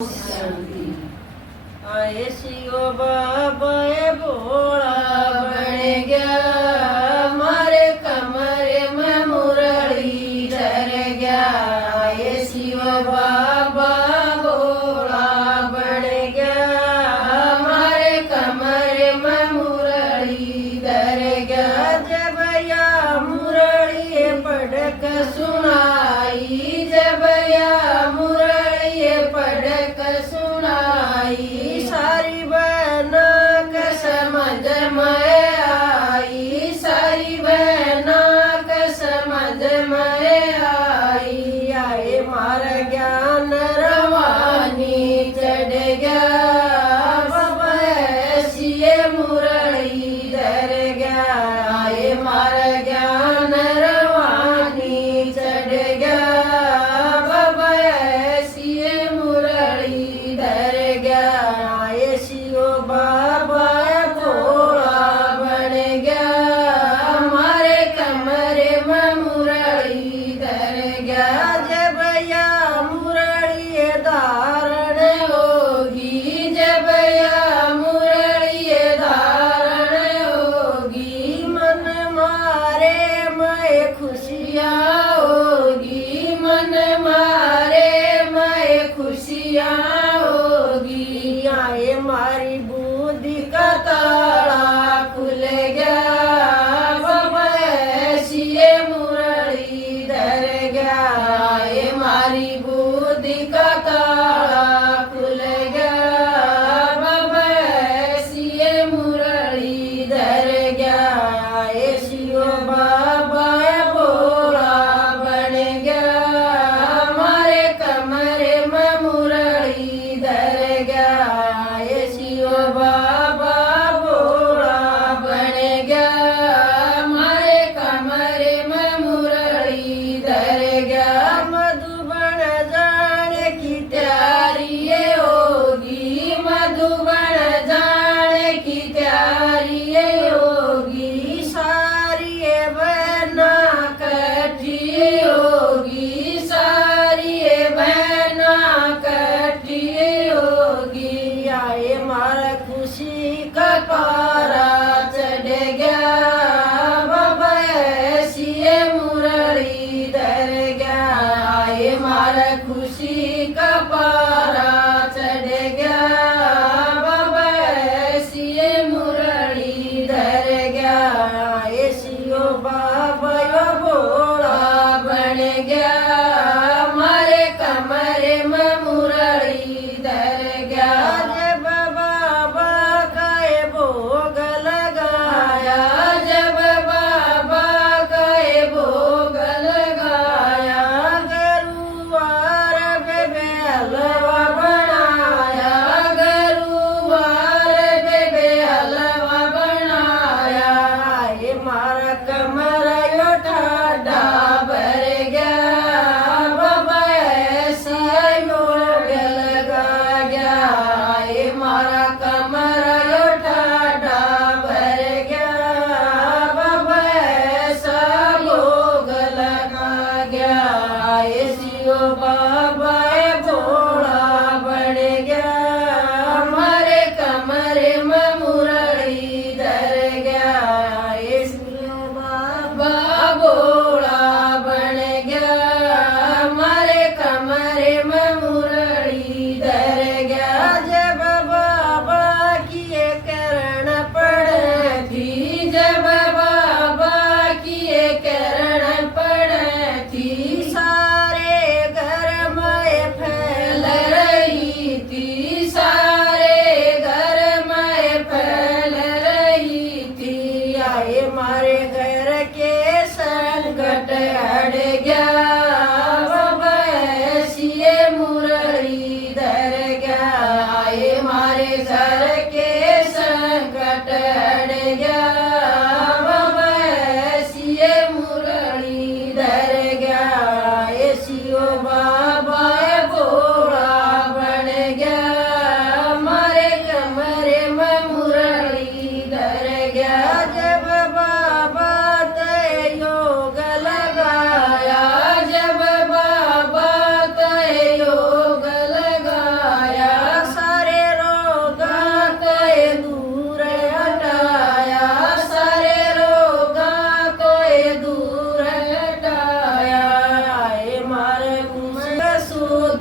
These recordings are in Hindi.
शांति। आए शिव बाबा भोला बन गया, मारे कमरे में मुरली धर गया। आए शिव बाबा भोला बन गया, मारे कमरे में मुरली धर गया। जब या मुरली पढ़क सुनाई, जब या मुरली पढ़क सुनाई, सारी बहना के समझ में आई, सारी बहना के समझ में आई। आए मार ज्ञान रवानी चढ़ गया, बाबा ऐसी मुरली धर गया। आए मार ज्ञान रवानी चढ़ गया, बाबा ऐसी मुरली धर गया। आए शिव बाबा भोला बन गया, हमारे कमरे में मुरली धर गया। जब या मुरली धारण होगी, जब या मुरली धारण होगी, मन मारे मैं खुशियाँ होगी, मन मारे मैं खुशियाँ होगी। आए मारी बुद्धि का ताला खुल गया, बाबा ऐसी मुरली धर गया। आए मारी बुद्धि का ताला खुल गया, बाबा ऐसी मुरली धर गया। आए शिव बाबा भोला बन गया, हमारे कमरे में मुरली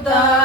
तारा